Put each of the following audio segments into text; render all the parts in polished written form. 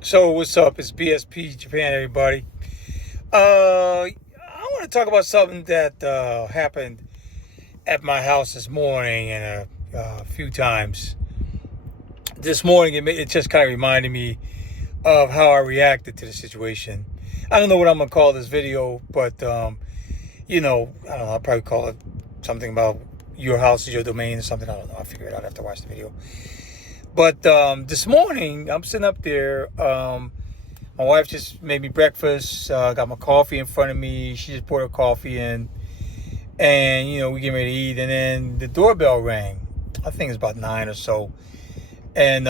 So what's up? It's BSP Japan, everybody. I want to talk about something that happened at my house this morning and a few times. This morning, it just kind of reminded me of how I reacted to the situation. I don't know what I'm gonna call this video, but I don't know. I'll probably call it something about your house is your domain or something. I don't know. I'll figure it out after I watch the video. But this morning, I'm sitting up there. My wife just made me breakfast. Got my coffee in front of me. She just poured her coffee in, and we get ready to eat. And then the doorbell rang. I think it's about 9 or so. And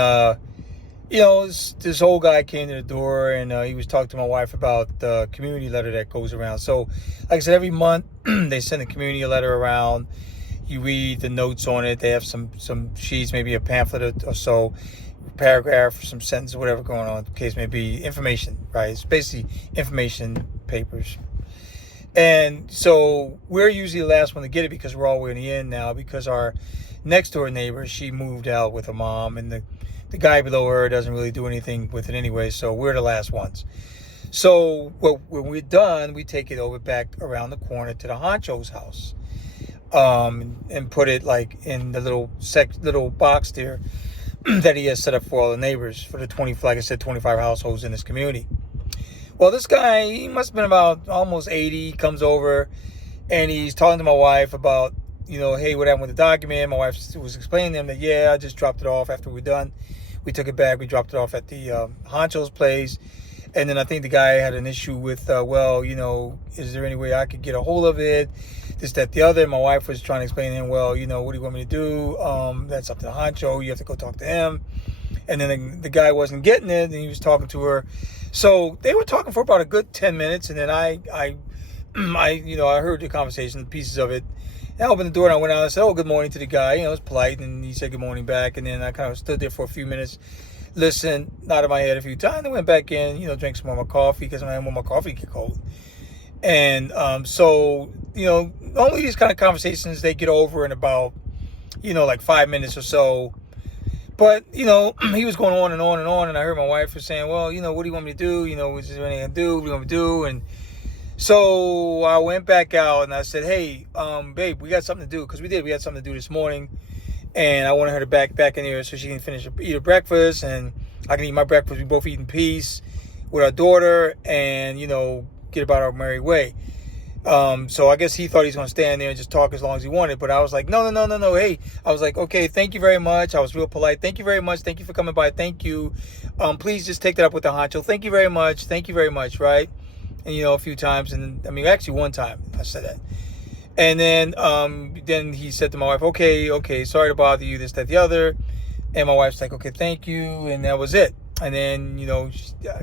this old guy came to the door, and he was talking to my wife about the community letter that goes around. So, like I said, every month they send a community letter around. You read the notes on it. They have some sheets, maybe a pamphlet or so, paragraph, some sentence, whatever going on. The case may be information, right? It's basically information papers. And so we're usually the last one to get it because we're all the way in the end now, because our next door neighbor, she moved out with her mom, and the guy below her doesn't really do anything with it anyway, so we're the last ones. So when we're done, we take it over back around the corner to the honcho's house, and put it like in the little box there that he has set up for all the neighbors, for the 20, like I said, 25 households in this community. Well, this guy, he must have been about almost 80, comes over and he's talking to my wife about, hey, what happened with the document? My wife was explaining to him that, yeah, I just dropped it off after we're done. We took it back. We dropped it off at the honcho's place. And then I think the guy had an issue with, is there any way I could get a hold of it? This, that, the other. My wife was trying to explain to him, well, what do you want me to do? That's up to the honcho. You have to go talk to him. And then the guy wasn't getting it, and he was talking to her. So they were talking for about a good 10 minutes, and then I heard the conversation, pieces of it. And I opened the door, and I went out and said, oh, good morning to the guy. It was polite, and he said good morning back. And then I kind of stood there for a few minutes, listened, nodded my head a few times, and went back in, drank some more of my coffee, because I didn't want my coffee to get cold. And so, normally these kind of conversations, they get over in about, like 5 minutes or so. But, he was going on and on and on, and I heard my wife was saying, well, what do you want me to do? Is there anything I can do? What do you want me to do? And so I went back out, and I said, hey, babe, we got something to do, because we had something to do this morning. And I wanted her to back in here so she can eat her breakfast, and I can eat my breakfast. We both eat in peace with our daughter, and, get about our merry way. So I guess he thought he was going to stand there and just talk as long as he wanted. But I was like, no. Hey, I was like, okay, thank you very much. I was real polite. Thank you very much. Thank you for coming by. Thank you. Please just take that up with the honcho. Thank you very much. Thank you very much. Right. And, a few times. And actually one time I said that. And then he said to my wife, okay, sorry to bother you, this, that, the other. And my wife's like, okay, thank you. And that was it. And then,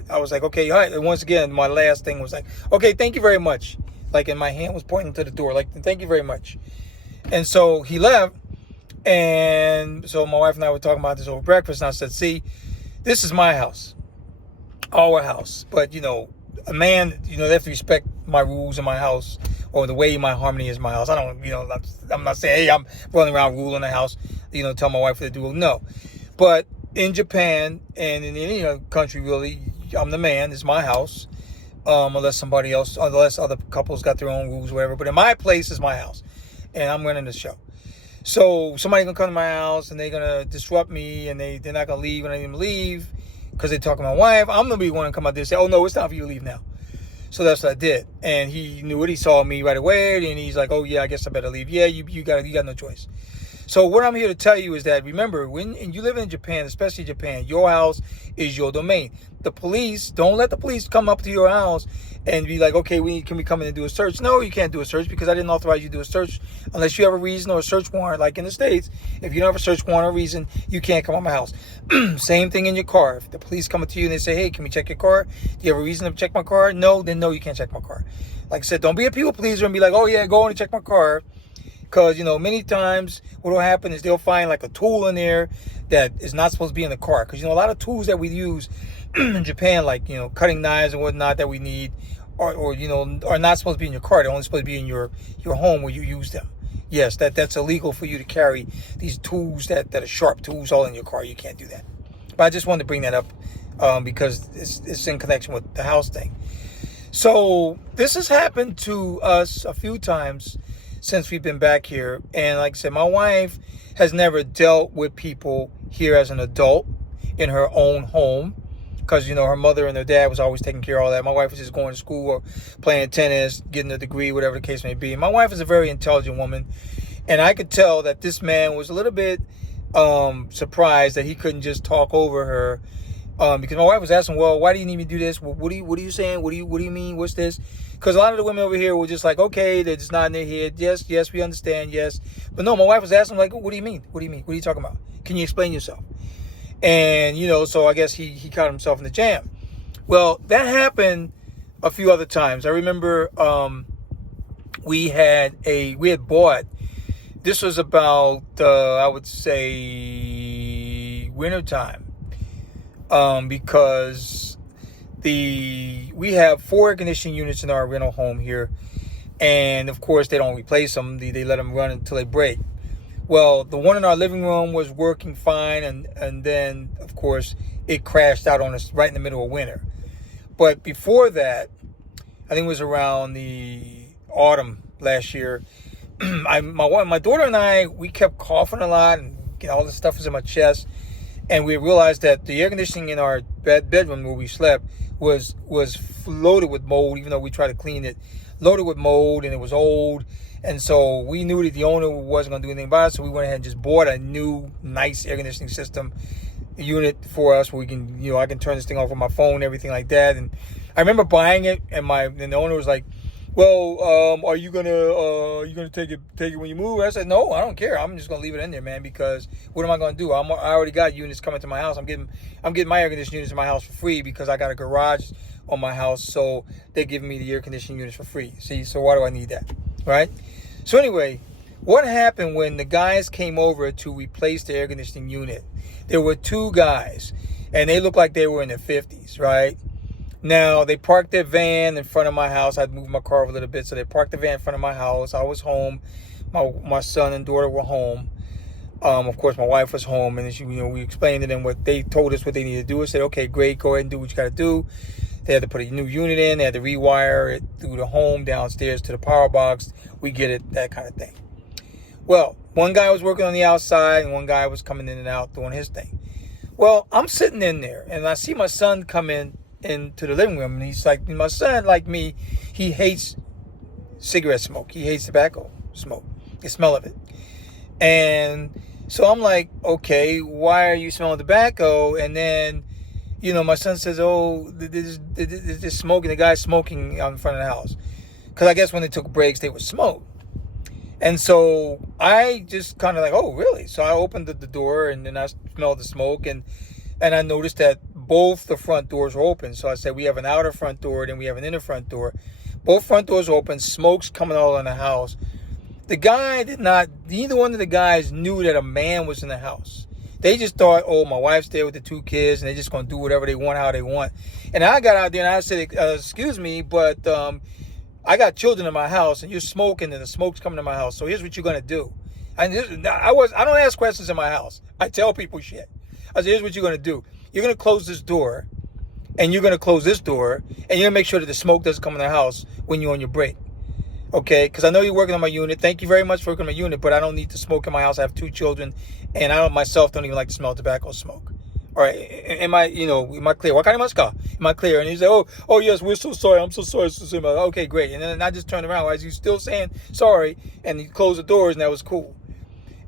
I was like, okay, all right. And once again, my last thing was like, okay, thank you very much. Like, and my hand was pointing to the door, like, thank you very much. And so he left. And so my wife and I were talking about this over breakfast. And I said, see, this is my house, our house. But, a man, they have to respect my rules in my house, or the way my harmony is in my house. I don't, I'm not saying, hey, I'm running around ruling the house, tell my wife what to do. No. But in Japan and in any country, really, I'm the man. It's my house. Unless other couples got their own rules, whatever. But in my place is my house, and I'm running the show. So somebody's gonna come to my house, and they're gonna disrupt me, and they're not gonna leave when I even leave, because they're talking to my wife. I'm gonna be the one to come out there and say, oh no, it's time for you to leave now. So that's what I did, and he knew it. He saw me right away, and he's like, oh yeah, I guess I better leave. Yeah, you got no choice. So what I'm here to tell you is that, remember, when you live in Japan, especially Japan, your house is your domain. The police, don't let the police come up to your house and be like, okay, can we come in and do a search? No, you can't do a search, because I didn't authorize you to do a search unless you have a reason or a search warrant, like in the States. If you don't have a search warrant or reason, you can't come on my house. Same thing in your car. If the police come up to you and they say, hey, can we check your car? Do you have a reason to check my car? No, then no, you can't check my car. Like I said, don't be a people pleaser and be like, oh yeah, go on and check my car. Because, many times what will happen is they'll find like a tool in there that is not supposed to be in the car. Because, a lot of tools that we use in Japan, like, cutting knives and whatnot that we need, are not supposed to be in your car. They're only supposed to be in your home where you use them. Yes, that's illegal for you to carry these tools that are sharp tools all in your car. You can't do that. But I just wanted to bring that up because it's in connection with the house thing. So this has happened to us a few times since we've been back here. And like I said, my wife has never dealt with people here as an adult in her own home. Because, her mother and her dad was always taking care of all that. My wife was just going to school or playing tennis, getting a degree, whatever the case may be. My wife is a very intelligent woman. And I could tell that this man was a little bit surprised that he couldn't just talk over her. Because my wife was asking, well, why do you need me to do this? What are you saying? What do you mean? What's this? Because a lot of the women over here were just like, okay, they're just nodding their head. Yes, we understand. Yes. But no, my wife was asking, like, what do you mean? What do you mean? What are you talking about? Can you explain yourself? And, so I guess he caught himself in the jam. Well, that happened a few other times. I remember we had bought, this was about, I would say, wintertime. Because we have 4 air conditioning units in our rental home here. And, of course, they don't replace them. They let them run until they break. Well, the one in our living room was working fine, and then, of course, it crashed out on us right in the middle of winter. But before that, I think it was around the autumn last year, my daughter and I, we kept coughing a lot, and all this stuff was in my chest, and we realized that the air conditioning in our bedroom where we slept was loaded with mold, even though we tried to clean it, loaded with mold, and it was old. And so we knew that the owner wasn't going to do anything about it. So we went ahead and just bought a new, nice air conditioning system unit for us where we can, I can turn this thing off on my phone and everything like that. And I remember buying it, and the owner was like, well, are you gonna take it when you move? And I said, no, I don't care. I'm just gonna leave it in there, man, because what am I gonna do? I already got units coming to my house. I'm getting my air conditioning units in my house for free because I got a garage on my house, so they're giving me the air conditioning units for free. See, so why do I need that, right? So anyway, what happened when the guys came over to replace the air conditioning unit? There were 2 guys, and they looked like they were in their 50s, right? Now, they parked their van in front of my house. I'd moved my car over a little bit, so they parked the van in front of my house. I was home. My son and daughter were home. Of course, my wife was home, and we explained to them what they told us what they needed to do. I said, okay, great, go ahead and do what you got to do. They had to put a new unit in. They had to rewire it through the home downstairs to the power box. We get it, that kind of thing. Well, one guy was working on the outside, and one guy was coming in and out doing his thing. Well, I'm sitting in there, and I see my son come into the living room, and he's like, my son, like me, he hates cigarette smoke. He hates tobacco smoke, the smell of it. And so I'm like, okay, why are you smelling tobacco? And then, my son says, oh, there's smoking. The guy's smoking out in front of the house. Because I guess when they took breaks, they would smoke. And so I just kind of like, oh, really? So I opened the door, and then I smelled the smoke, and I noticed that both the front doors were open. So I said, we have an outer front door, and then we have an inner front door. Both front doors open, smoke's coming all in the house. Neither one of the guys knew that a man was in the house. They just thought, oh, my wife's there with the 2 kids, and they're just going to do whatever they want, how they want. And I got out there, and I said, excuse me, but I got children in my house, and you're smoking, and the smoke's coming to my house. So here's what you're going to do. I don't ask questions in my house. I tell people shit. I said, here's what you're going to do. You're going to close this door, and you're going to close this door, and you're going to make sure that the smoke doesn't come in the house when you're on your break. Okay? Because I know you're working on my unit. Thank you very much for working on my unit, but I don't need the smoke in my house. I have 2 children, and I myself don't even like to smell tobacco smoke. All right? Am I clear? Am I clear? And he said, oh, yes, we're so sorry. I'm so sorry. Okay, great. And then I just turned around. As he's still saying sorry, and he closed the doors, and that was cool.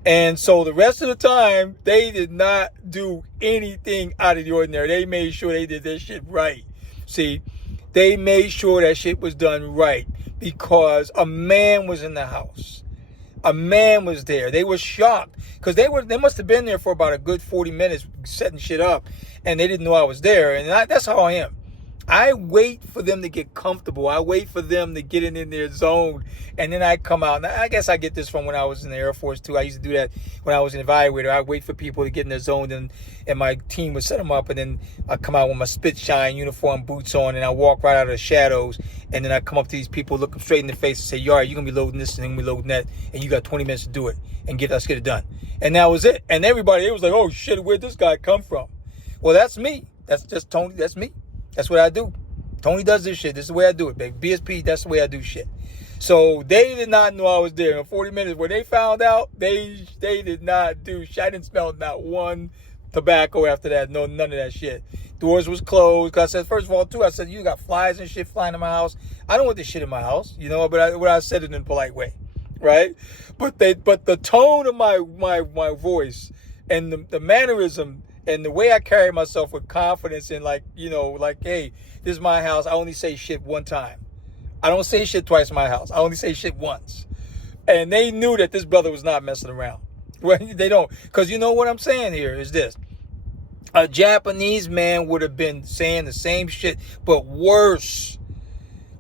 And so the rest of the time, they did not do anything out of the ordinary. They made sure they did their shit right. See, they made sure that shit was done right because a man was in the house. A man was there. They were shocked because they must have been there for about a good 40 minutes setting shit up, and they didn't know I was there. And that's how I am. I wait for them to get comfortable. I wait for them to get in their zone, and then I come out. And I guess I get this from when I was in the Air Force, too. I used to do that when I was an evaluator. I wait for people to get in their zone, and my team would set them up, and then I come out with my spit shine uniform, boots on, and I walk right out of the shadows, and then I come up to these people, look them straight in the face, and say, "All right, you're going to be loading this, and I'm going to be loading that, and you got 20 minutes to do it, and let's get it done." And that was it. And everybody, it was like, oh, shit, where'd this guy come from? Well, that's me. That's just Tony. That's me. That's what I do. Tony does this shit. This is the way I do it, baby. BSP, that's the way I do shit. So they did not know I was there. In 40 minutes, when they found out, they did not do shit. I didn't smell not one tobacco after that. No, none of that shit. Doors was closed. Cause I said, first of all, too, I said, you got flies and shit flying in my house. I don't want this shit in my house, you know. But I said it in a polite way, right? But the tone of my voice and the mannerism and the way I carry myself with confidence and like, you know, like, hey, this is my house. I only say shit one time. I don't say shit twice in my house. I only say shit once. And they knew that this brother was not messing around. Well, they don't. Because you know what I'm saying here is this. A Japanese man would have been saying the same shit, but worse.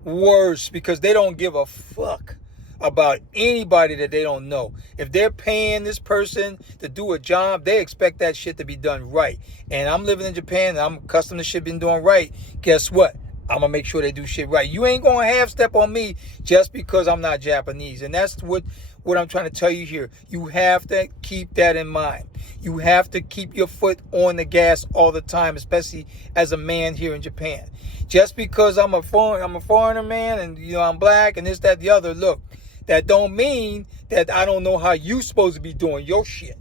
Worse, because they don't give a fuck about anybody that they don't know. If they're paying this person to do a job, they expect that shit to be done right. And I'm living in Japan and I'm accustomed to shit being done right. Guess what? I'm going to make sure they do shit right. You ain't going to half step on me just because I'm not Japanese. And that's what I'm trying to tell you here. You have to keep that in mind. You have to keep your foot on the gas all the time, especially as a man here in Japan. Just because I'm a foreigner man and, you know, I'm black and this, that, the other, look, that don't mean that I don't know how you supposed to be doing your shit.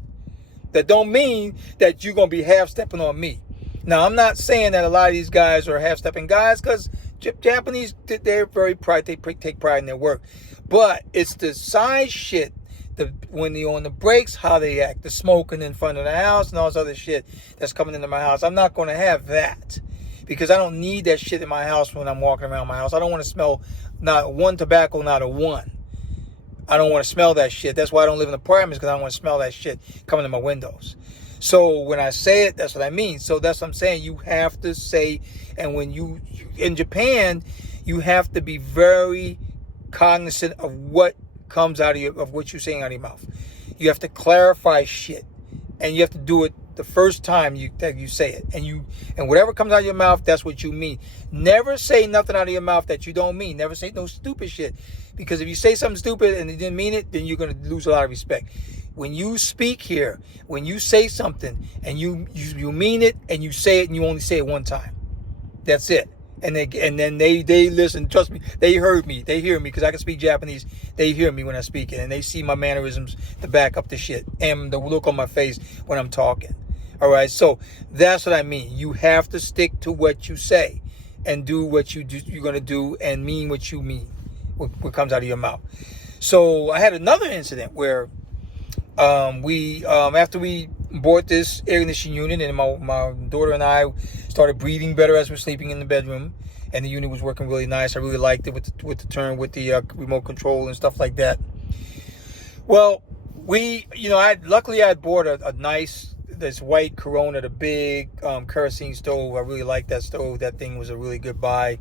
That don't mean that you're going to be half-stepping on me. Now, I'm not saying that a lot of these guys are half-stepping guys because Japanese, they're very they take pride in their work. But it's the side shit, when they're on the brakes, how they act, the smoking in front of the house and all this other shit that's coming into my house. I'm not going to have that because I don't need that shit in my house when I'm walking around my house. I don't want to smell not one tobacco, not a one. I don't want to smell that shit. That's why I don't live in apartments, because I don't want to smell that shit coming to my windows. So when I say it, that's what I mean. So that's what I'm saying. You have to say, and when you in Japan, you have to be very cognizant of what comes out of what you're saying out of your mouth. You have to clarify shit, and you have to do it the first time that you say it. And whatever comes out of your mouth, that's what you mean. Never say nothing out of your mouth that you don't mean. Never say no stupid shit. Because if you say something stupid and you didn't mean it, then you're going to lose a lot of respect. When you speak here, when you say something and you mean it and you say it and you only say it one time. That's it. And then they listen. Trust me, they heard me. They hear me because I can speak Japanese. They hear me when I speak it. And they see my mannerisms to back up the shit. And the look on my face when I'm talking. All right, so that's what I mean. You have to stick to what you say and do what you're going to do and mean what you mean, what comes out of your mouth. So I had another incident where after we bought this air conditioning unit and my daughter and I started breathing better as we're sleeping in the bedroom, and the unit was working really nice. I really liked it with the turn, with the remote control and stuff like that. Well, luckily I bought a nice, this white Corona, the big kerosene stove. I really like that stove. That thing was a really good buy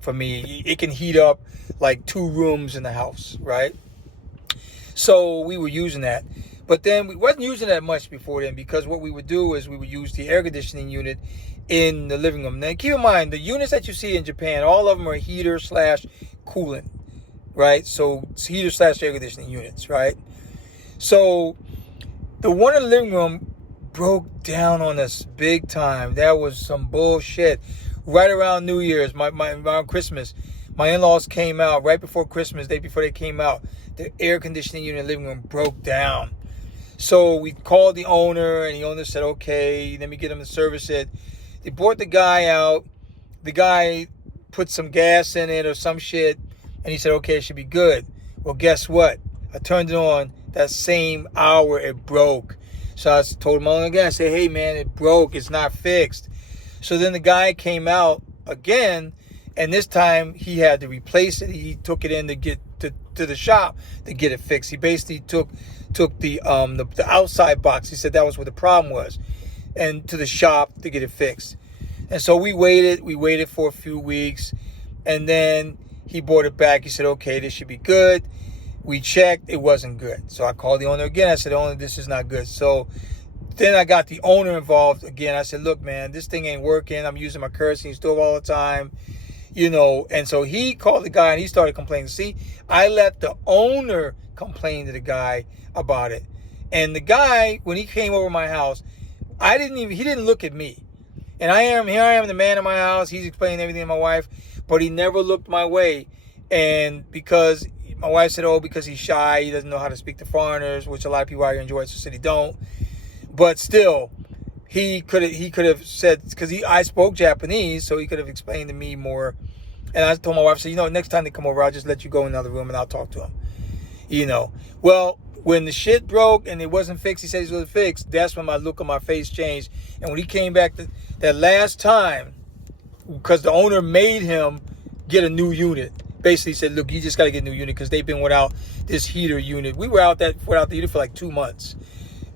for me. It can heat up like 2 rooms in the house, right? So we were using that. But then we wasn't using that much before then, because what we would do is we would use the air conditioning unit in the living room. Now keep in mind, the units that you see in Japan, all of them are heater/coolant, right? So it's heater/air conditioning units, right? So the one in the living room broke down on us big time. That was some bullshit. Right around New Year's, around Christmas, my in-laws came out right before Christmas, day before they came out. The air conditioning unit in the living room broke down. So we called the owner, and the owner said, okay, let me get him to service it. They brought the guy out. The guy put some gas in it or some shit, and he said, okay, it should be good. Well, guess what? I turned it on. That same hour, it broke. So I told him again, I said, hey, man, it broke. It's not fixed. So then the guy came out again, and this time he had to replace it. He took it in to get to the shop to get it fixed. He basically took the outside box. He said that was what the problem was, and to the shop to get it fixed. And so we waited for a few weeks, and then he brought it back. He said, okay, this should be good. We checked, it wasn't good. So I called the owner again. I said, owner, this is not good. So then I got the owner involved again. I said, look, man, this thing ain't working. I'm using my kerosene stove all the time, And so he called the guy and he started complaining. See, I let the owner complain to the guy about it. And the guy, when he came over my house, he didn't look at me. And here I am, the man in my house. He's explaining everything to my wife, but he never looked my way. And because my wife said, oh, because he's shy, he doesn't know how to speak to foreigners, which a lot of people out here in Georgia City don't. But still, he could have said, because I spoke Japanese, so he could have explained to me more. And I told my wife, I said, next time they come over, I'll just let you go in another room and I'll talk to him. Well, when the shit broke and it wasn't fixed, he said he was fixed. That's when my look on my face changed. And when he came back that last time, because the owner made him get a new unit. Basically said, look, you just got to get a new unit because they've been without this heater unit. We were without the heater for like 2 months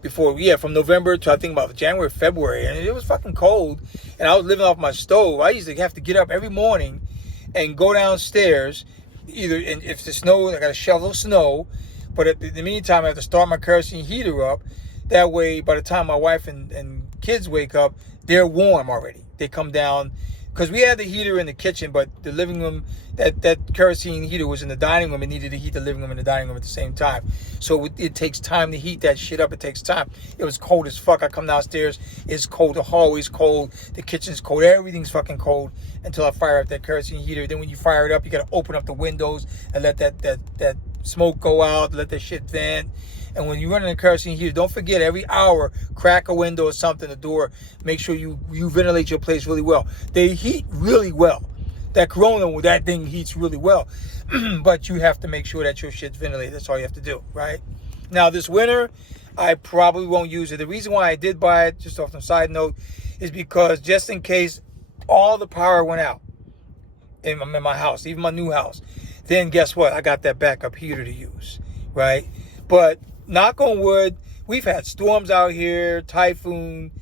before. Yeah, from November to I think about January, February. And it was fucking cold. And I was living off my stove. I used to have to get up every morning and go downstairs. And if the snow, I got to shovel snow. But in the meantime, I have to start my kerosene heater up. That way, by the time my wife and kids wake up, they're warm already. They come down. Because we had the heater in the kitchen, but the living room, that kerosene heater was in the dining room. It needed to heat the living room and the dining room at the same time. So it takes time to heat that shit up. It takes time. It was cold as fuck. I come downstairs. It's cold. The hallway's cold. The kitchen's cold. Everything's fucking cold until I fire up that kerosene heater. Then when you fire it up, you got to open up the windows and let that smoke go out. Let that shit vent. And when you run in a kerosene heater, don't forget every hour, crack a window or something, the door. Make sure you ventilate your place really well. They heat really well. That Corona, that thing heats really well. But you have to make sure that your shit's ventilated. That's all you have to do, right? Now, this winter, I probably won't use it. The reason why I did buy it, just off the side note, is because just in case all the power went out in my house, even my new house, then guess what? I got that backup heater to use, right? But knock on wood, we've had storms out here, typhoon.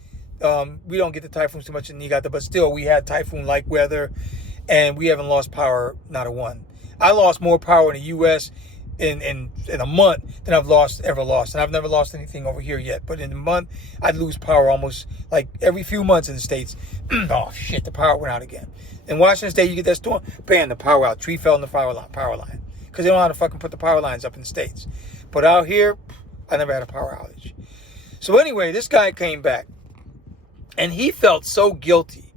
We don't get the typhoons too much in Niigata, but still, we had typhoon-like weather, and we haven't lost power, not a one. I lost more power in the U.S. in a month than I've ever lost, and I've never lost anything over here yet. But in a month, I'd lose power almost like every few months in the States. Oh, shit, the power went out again. In Washington State, you get that storm, bam, the power out. Tree fell in the power line. Because they don't know how to fucking put the power lines up in the States. But out here, I never had a power outage. So anyway, this guy came back. And he felt so guilty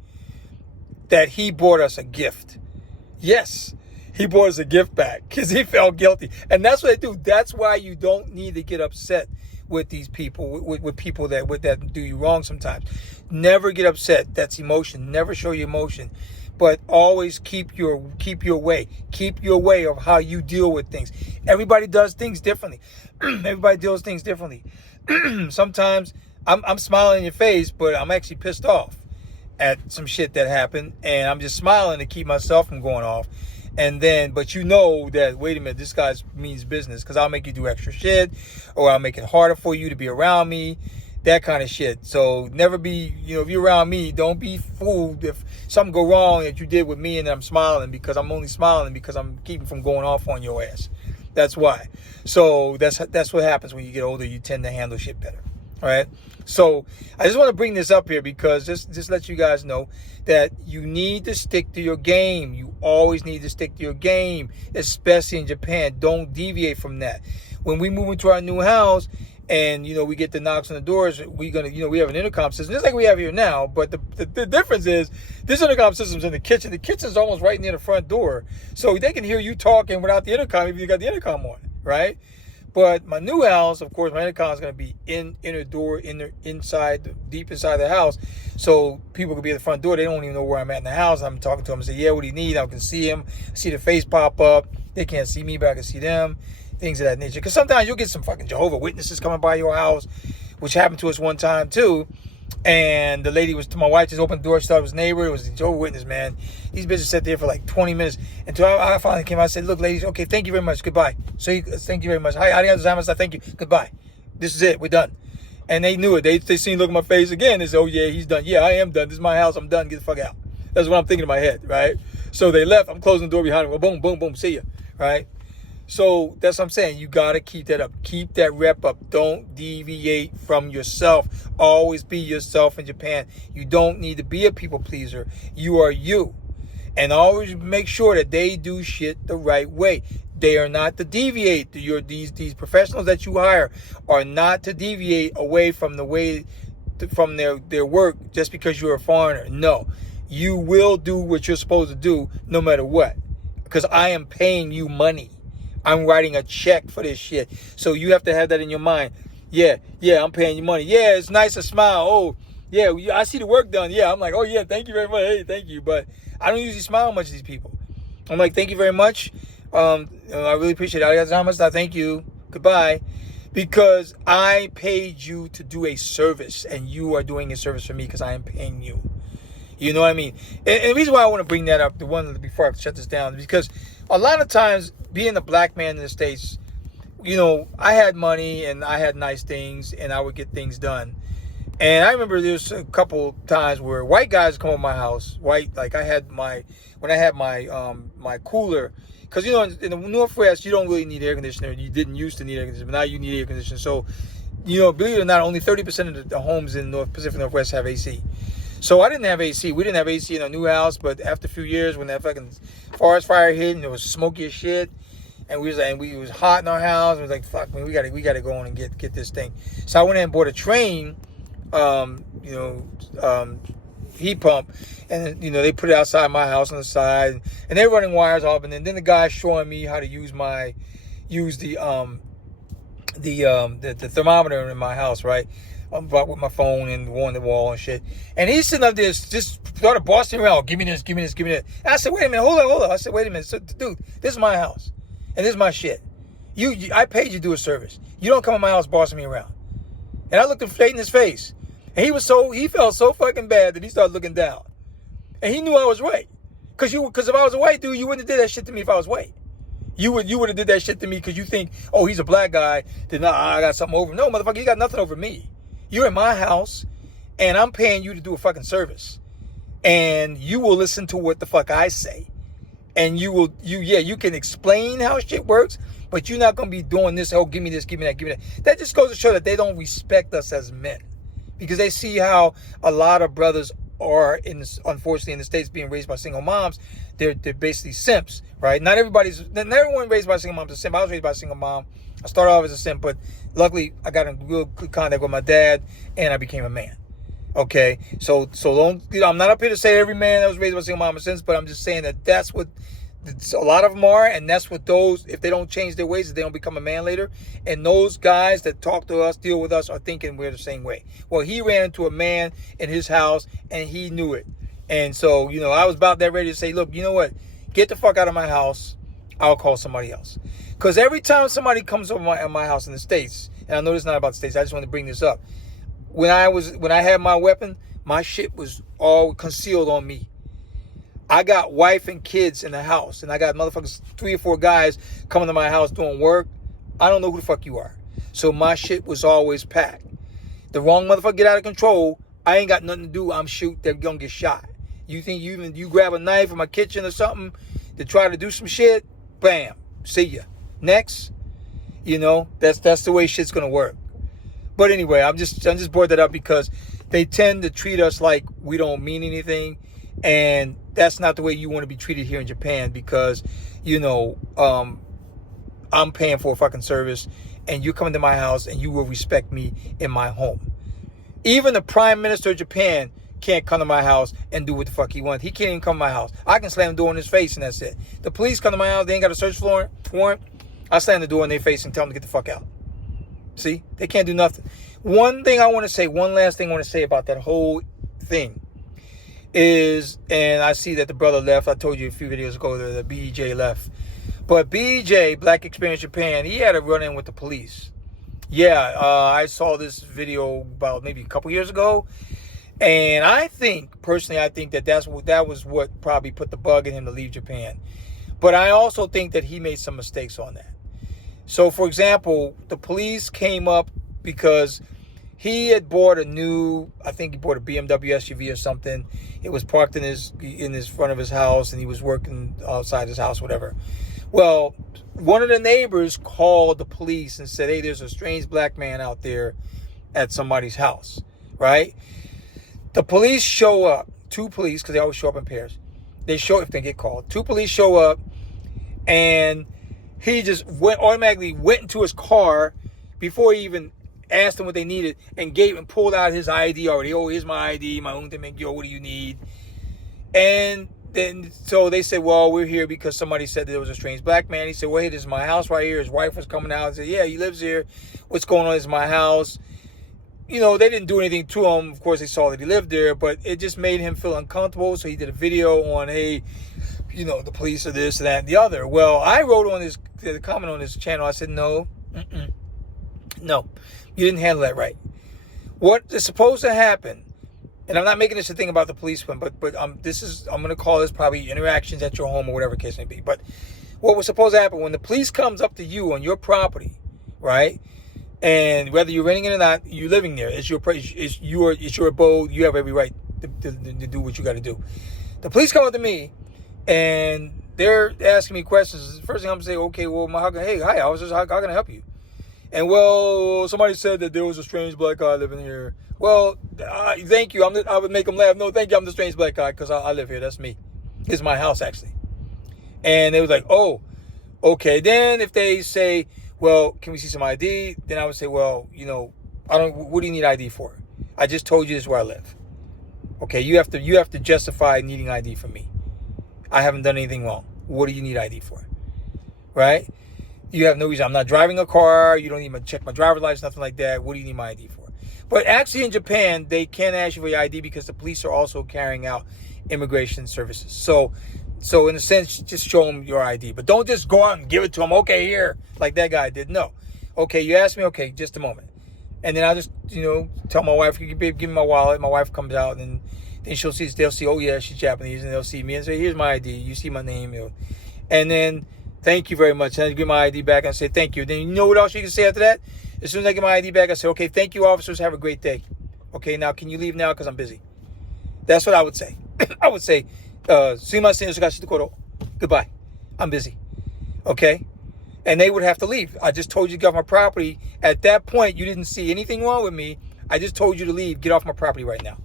that he bought us a gift. Yes, he bought us a gift back because he felt guilty. And that's what they do. That's why you don't need to get upset with these people, with people that do you wrong sometimes. Never get upset. That's emotion. Never show your emotion. But always keep your way. Keep your way of how you deal with things. Everybody does things differently. Everybody deals things differently. Sometimes I'm smiling in your face, but I'm actually pissed off at some shit that happened. And I'm just smiling to keep myself from going off. And then, but you know that, wait a minute, this guy means business. Because I'll make you do extra shit. Or I'll make it harder for you to be around me. That kind of shit. So never be, if you're around me, don't be fooled if something go wrong that you did with me and I'm smiling, because I'm only smiling because I'm keeping from going off on your ass. That's why. So that's what happens when you get older. You tend to handle shit better. All right. So I just want to bring this up here because just let you guys know that you need to stick to your game. You always need to stick to your game, especially in Japan. Don't deviate from that. When we move into our new house, and, we get the knocks on the doors, we have an intercom system, just like we have here now. But the difference is, this intercom system's in the kitchen. The kitchen's almost right near the front door. So they can hear you talking without the intercom if you got the intercom on, right? But my new house, of course, my intercom is going to be inner door, inside, deep inside the house. So people could be at the front door. They don't even know where I'm at in the house. I'm talking to them and say, yeah, what do you need? I can see him, see the face pop up. They can't see me, but I can see them. Things of that nature. Because sometimes you'll get some fucking Jehovah's Witnesses coming by your house, which happened to us one time too. And the lady my wife just opened the door. She thought it was a neighbor. It was a Jehovah's Witness, man. These bitches sat there for like 20 minutes until I finally came out. I said, look, ladies, okay, thank you very much. Goodbye. So thank you very much. Hi, arigatou gozaimasu. Thank you. Goodbye. This is it. We're done. And they knew it. They seen look at my face again. They said, oh, yeah, he's done. Yeah, I am done. This is my house. I'm done. Get the fuck out. That's what I'm thinking in my head, right? So they left. I'm closing the door behind them. Well, boom, boom, boom. See ya, right? So that's what I'm saying. You got to keep that up. Keep that rep up. Don't deviate from yourself. Always be yourself in Japan. You don't need to be a people pleaser. You are you. And always make sure that they do shit the right way. They are not to deviate. These professionals that you hire are not to deviate away from the way from their work just because you're a foreigner. No, you will do what you're supposed to do no matter what, because I am paying you money. I'm writing a check for this shit. So you have to have that in your mind. Yeah, I'm paying you money. Yeah, it's nice to smile. Oh, yeah, I see the work done. Yeah, I'm like, oh yeah, thank you very much. Hey, thank you. But I don't usually smile much at these people. I'm like, thank you very much. I really appreciate it. Thank you. Goodbye. Because I paid you to do a service, and you are doing a service for me because I am paying you. You know what I mean? And the reason why I want to bring that up, the one before I shut this down, is because a lot of times, being a black man in the States, I had money and I had nice things and I would get things done. And I remember there's a couple times where white guys come to my house, when I had my cooler, because in the Northwest you don't really need air conditioner. You didn't used to need air conditioner, but now you need air conditioner. So, believe it or not, only 30% of the homes in the Pacific Northwest have AC. So I didn't have AC. We didn't have AC in our new house, but after a few years, when that fucking forest fire hit and it was smoky as shit, and it was hot in our house, it was like, fuck, man, we gotta go on and get this thing. So I went in and bought a train, heat pump, and they put it outside my house on the side, and they're running wires off, and then the guy's showing me how to use the thermometer in my house, right? I'm about with my phone and on the wall and shit, and he's sitting up there just started bossing around. Give me this. And I said, wait a minute, hold on. I said, wait a minute, so, dude, this is my house and this is my shit. I paid you to do a service. You don't come to my house bossing me around. And I looked him straight in his face. And he felt so fucking bad that he started looking down. And he knew I was right. Because if I was a white dude, you wouldn't have did that shit to me if I was white. You would have did that shit to me because you think, oh, he's a black guy, then I got something over him. No, motherfucker, you got nothing over me. You're in my house, and I'm paying you to do a fucking service. And you will listen to what the fuck I say. And you can explain how shit works, but you're not going to be doing this, oh, give me this, give me that, give me that. That just goes to show that they don't respect us as men. Because they see how a lot of brothers are, unfortunately, in the States, being raised by single moms. They're basically simps, right? Not everyone raised by a single mom is a simp. I was raised by a single mom. I started off as a simp, but luckily I got in real good contact with my dad, and I became a man. Okay, so don't. I'm not up here to say every man that was raised by a single mom is a simp, but I'm just saying that that's what a lot of them are, and that's what those, if they don't change their ways, if they don't become a man later, and those guys that talk to us, deal with us, are thinking we're the same way. Well, he ran into a man in his house, and he knew it. And so, I was about that ready to say, look, you know what? Get the fuck out of my house. I'll call somebody else. Because every time somebody comes over my house in the States, and I know this is not about the States, I just want to bring this up. When I had my weapon, my shit was all concealed on me. I got wife and kids in the house, and I got motherfuckers, 3 or 4 guys coming to my house doing work. I don't know who the fuck you are. So my shit was always packed. The wrong motherfucker get out of control, I ain't got nothing to do. I'm shoot, they're gonna get shot. You think you grab a knife in my kitchen or something to try to do some shit, bam, see ya. Next, that's the way shit's gonna work. But anyway, I'm just brought that up because they tend to treat us like we don't mean anything. And that's not the way you want to be treated here in Japan, because, I'm paying for a fucking service, and you're coming to my house, and you will respect me in my home. Even the Prime Minister of Japan can't come to my house and do what the fuck he wants. He can't even come to my house. I can slam the door in his face, and that's it. The police come to my house, they ain't got a search warrant. I slam the door in their face and tell them to get the fuck out. See? They can't do nothing. One last thing I want to say about that whole thing is, and I see that the brother left. I told you a few videos ago that the BEJ left. But BEJ, Black Experience Japan, he had a run-in with the police. Yeah, I saw this video about maybe a couple years ago. And I think that was what probably put the bug in him to leave Japan. But I also think that he made some mistakes on that. So, for example, the police came up because he had bought a BMW SUV or something. It was parked in his front of his house, and he was working outside his house, whatever. Well, one of the neighbors called the police and said, hey, there's a strange black man out there at somebody's house, right? The police show up, 2 police, because they always show up in pairs. They show if they get called. 2 police show up, and he just automatically went into his car before he even asked them what they needed and pulled out his ID already. Oh, here's my ID, my own thing. Yo, what do you need? And then, so they said, well, we're here because somebody said there was a strange black man. He said, well, hey, this is my house right here. His wife was coming out and said, yeah, he lives here. What's going on? This is my house. You know, they didn't do anything to him. Of course, they saw that he lived there, but it just made him feel uncomfortable. So he did a video on, hey, you know, the police are this, that, and the other. Well, I wrote on this, the comment on this channel. I said, no, no, you didn't handle that right. What is supposed to happen, and I'm not making this a thing about the policeman, but I'm going to call this probably interactions at your home or whatever case may be. But what was supposed to happen when the police comes up to you on your property, right? And whether you're renting it or not, you're living there. It's your abode. You have every right to do what you got to do. The police come up to me, and they're asking me questions. The first thing I'm going to say, okay, well, hey, hi, officers, how can I help you? And, well, somebody said that there was a strange black guy living here. Well, thank you. I would make them laugh. No, thank you. I'm the strange black guy because I live here. That's me. It's my house, actually. And they was like, oh, okay. Then if they say, well, can we see some ID? Then I would say, well, you know, what do you need ID for? I just told you this is where I live. Okay, you have to justify needing ID from me. I haven't done anything wrong. What do you need ID for? Right? You have no reason. I'm not driving a car. You don't even check my driver's license, nothing like that. What do you need my ID for? But actually in Japan, they can't ask you for your ID because the police are also carrying out immigration services. So in a sense, just show them your ID. But don't just go out and give it to them. Okay, here, like that guy did. No. Okay, you asked me. Okay, just a moment. And then I'll just, you know, tell my wife, give me my wallet. My wife comes out, and then they'll see, oh, yeah, she's Japanese. And they'll see me and say, here's my ID. You see my name. You know. And then, thank you very much. And I give my ID back and say, thank you. Then you know what else you can say after that? As soon as I get my ID back, I say, okay, thank you, officers. Have a great day. Okay, now can you leave now because I'm busy? That's what I would say. I would say, goodbye. I'm busy. Okay? And they would have to leave. I just told you to get off my property. At that point, you didn't see anything wrong with me. I just told you to leave. Get off my property right now.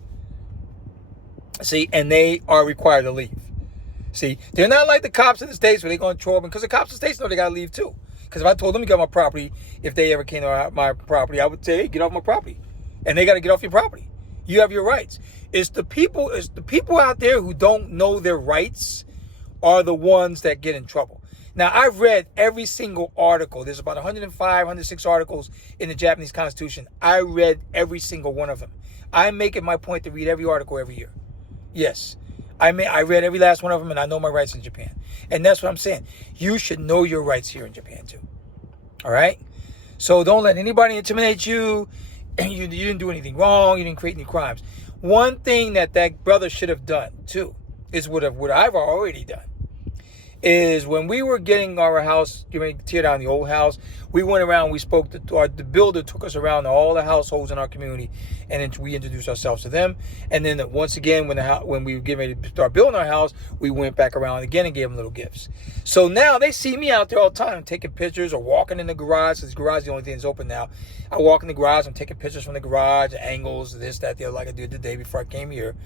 See? And they are required to leave. See? They're not like the cops in the States where they're going to throw them. Because the cops in the States know they got to leave too. Because if I told them to get off my property, if they ever came to my property, I would say, hey, get off my property. And they got to get off your property. You have your rights. It's the people out there who don't know their rights are the ones that get in trouble. Now, I've read every single article. There's about 105, 106 articles in the Japanese Constitution. I read every single one of them. I make it my point to read every article every year. Yes. I read every last one of them, and I know my rights in Japan. And that's what I'm saying. You should know your rights here in Japan, too. All right? So don't let anybody intimidate you. You didn't do anything wrong. You didn't create any crimes. One thing that brother should have done, too, is what I've already done. Is when we were getting our house, getting to tear down the old house, we went around, we spoke to the builder, took us around to all the households in our community, and then we introduced ourselves to them. And then once again, when we were getting ready to start building our house, we went back around again and gave them little gifts. So now they see me out there all the time taking pictures or walking in the garage. Because the garage is the only thing that's open now. I walk in the garage, I'm taking pictures from the garage, angles, this, that, the other, like I did the day before I came here.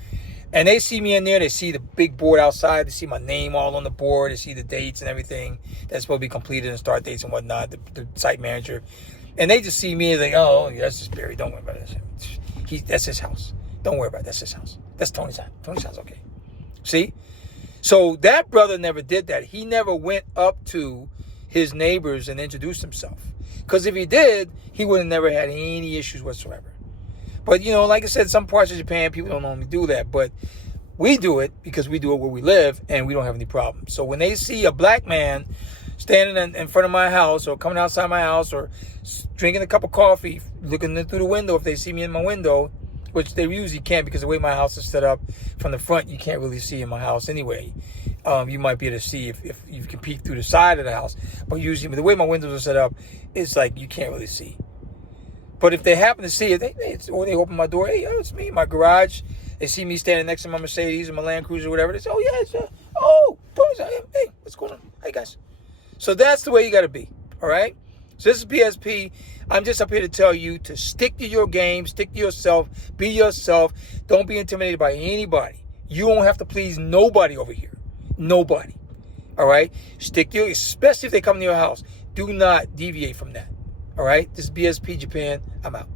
And they see me in there. They see the big board outside. They see my name all on the board. They see the dates and everything that's supposed to be completed and start dates and whatnot, the site manager. And they just see me and they go, oh, that's just Barry. Don't worry about this. That's his house. Don't worry about it. That's his house. That's Tony's house. Tony's house, okay. See? So that brother never did that. He never went up to his neighbors and introduced himself. Because if he did, he would have never had any issues whatsoever. But, you know, like I said, some parts of Japan, people don't normally do that. But we do it because we do it where we live and we don't have any problems. So when they see a black man standing in front of my house or coming outside my house or drinking a cup of coffee, looking through the window, if they see me in my window, which they usually can't because the way my house is set up from the front, you can't really see in my house anyway. You might be able to see if you can peek through the side of the house. But usually, the way my windows are set up, it's like you can't really see. But if they happen to see it, or they open my door, hey, it's me, my garage. They see me standing next to my Mercedes or my Land Cruiser or whatever. They say, oh, yeah, it's Tony's. Hey, what's going on? Hey, guys. So that's the way you got to be, all right? So this is PSP. I'm just up here to tell you to stick to your game, stick to yourself, be yourself. Don't be intimidated by anybody. You won't have to please nobody over here. Nobody, all right? Stick to you, especially if they come to your house. Do not deviate from that, All right, this is BSP Japan. I'm out.